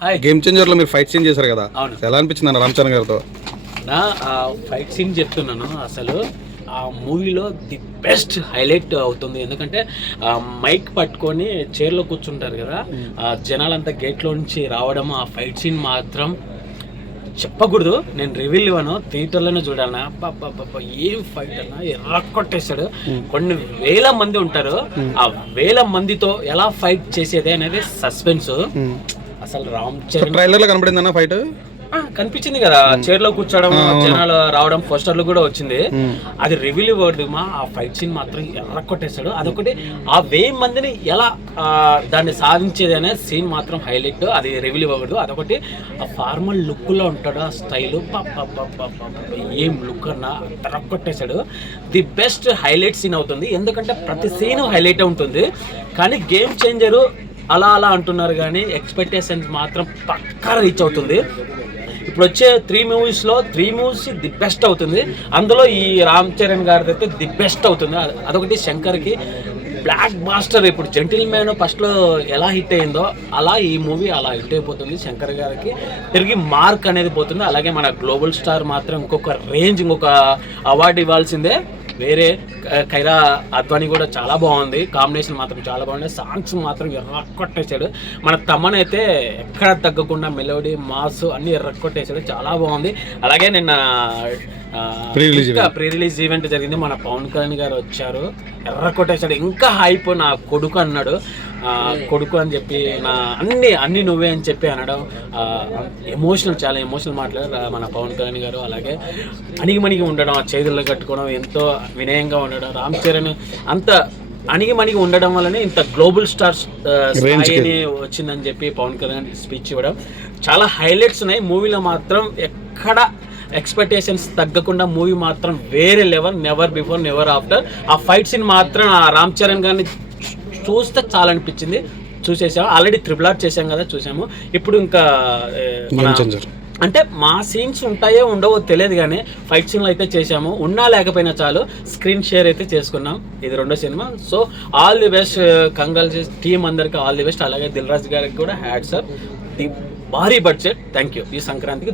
Hi game చేంజర్లో మీరు fight scene చేశారు కదా. అవును. ఎలా అనిపించింది అన్న రామ్ చరణ్ గారితో? నా ఆ ఫైట్ సీన్ చెప్తున్నాను. అసలు ఆ మూవీలో ది బెస్ట్ హైలైట్ అవుతుంది. ఎందుకంటే ఆ మైక్ పట్టుకొని చైర్లో కూర్చుంటారు కదా. ఆ జనాలంతా గేట్లో నుంచి రావడం ఆ ఫైట్ సీన్ మాత్రం చెప్పకూడదు. నేను రివీల్ ఇవ్వను. థియేటర్లోనే చూడాలన్నా అబ్బబ్బబ్బబ్బ, ఏం ఫైట్ అన్నా? ఎర్ర కొట్టేశాడు? కొన్ని వేల మంది ఉంటారు. ఆ వేల మందితో ఎలా ఫైట్ చేసేది అనేది సస్పెన్స్ అసలు రామ్ చరణ్ ట్రైలర్లో కనబడింది అన్న ఫైట్? ఆ, కనిపించింది కదా. చైర్లో కూర్చోవడం జనాలు రావడం పోస్టర్లు కూడా వచ్చింది. అది రివీల్ ఇవ్వదు మా ఆ ఫైట్ సీన్ మాత్రం ఎర్ర కొట్టేశాడు అదొకటి ఆ వెయ్యి మందిని ఎలా దాన్ని సాధించేది అనే సీన్ మాత్రం హైలైట్. అది రివీల్ ఇవ్వకూడదు అదొకటి ఆ ఫార్మల్ లుక్లో ఉంటాడు ఆ స్టైల్ ఏం లుక్ అన్నా ఎర్ర కొట్టేశాడు ది బెస్ట్ హైలైట్ సీన్ అవుతుంది. ఎందుకంటే ప్రతి సీన్ హైలైట్ ఉంటుంది. కానీ గేమ్ చేంజరు అలా అలా అంటున్నారు కానీ ఎక్స్పెక్టేషన్స్ మాత్రం పక్కా రీచ్ అవుతుంది. ఇప్పుడు వచ్చే త్రీ మూవీస్లో త్రీ మూవీస్ ది బెస్ట్ అవుతుంది. అందులో ఈ రామ్ చరణ్ గారిది అయితే ది బెస్ట్ అవుతుంది. అదొకటి శంకర్కి బ్లాక్ బాస్టర్ ఇప్పుడు జెంటిల్ మ్యాన్ ఫస్ట్లో ఎలా హిట్ అయిందో అలా ఈ మూవీ అలా హిట్ అయిపోతుంది. శంకర్ గారికి తిరిగి మార్క్ అనేది పోతుంది. అలాగే మన గ్లోబల్ స్టార్ మాత్రం ఇంకొక రేంజ్ ఇంకొక అవార్డు ఇవ్వాల్సిందే. వేరే కైరా అద్వానీ కూడా చాలా బాగుంది. కాంబినేషన్ మాత్రం చాలా బాగుంది. సాంగ్స్ మాత్రం ఎర్రకొట్టేశాడు మన తమ్మన్ అయితే ఎక్కడ తగ్గకుండా మెలోడీ మాస్ అన్ని ఎర్రకొట్టేశాడు చాలా బాగుంది. అలాగే నిన్న ప్రీ రిలీజ్ ఈవెంట్ జరిగింది. మన పవన్ కళ్యాణ్ గారు వచ్చారు. ఎర్ర కొట్టేశాడు. ఇంకా హైప్ నా కొడుకు అన్నాడు. కొడుకు అని చెప్పి నా అన్ని అన్ని నువ్వే అని చెప్పి అనడం ఎమోషనల్ చాలా ఎమోషనల్ మాట్లాడారు మన పవన్ కళ్యాణ్ గారు అలాగే అణిగిమణిగి ఉండడం ఆ చేతుల్లో కట్టుకోవడం ఎంతో వినయంగా ఉండడం రామ్ చరణ్ అంత అణిగిమణిగి ఉండడం వల్లనే ఇంత గ్లోబల్ స్టార్స్ స్థాయిని వచ్చిందని చెప్పి పవన్ కళ్యాణ్ స్పీచ్ ఇవ్వడం. చాలా హైలైట్స్ ఉన్నాయి. మూవీలో మాత్రం ఎక్కడ ఎక్స్పెక్టేషన్స్ తగ్గకుండా మూవీ మాత్రం వేరే level never before never after ఆ ఫైట్ సీన్ మాత్రం ఆ రామ్ చరణ్ గారిని చూస్తే చాలా అనిపించింది చూసేసాము ఆల్రెడీ త్రిబుల్ ఆర్ చేసాం కదా చూసాము. ఇప్పుడు ఇంకా మన- అంటే మా సీన్స్ ఉంటాయో ఉండవో తెలియదు కానీ ఫైట్ సీన్లు అయితే చేశాము. ఉన్నా లేకపోయినా చాలు స్క్రీన్ షేర్ అయితే చేసుకున్నాం. ఇది రెండో cinema so all the best Kangal team అందరికి ఆల్ ది బెస్ట్ అలాగే దిల్ రాజు గారికి కూడా హ్యాట్స్ అప్ ది భారీ బడ్జెట్ థ్యాంక్ యూ ఈ సంక్రాంతికి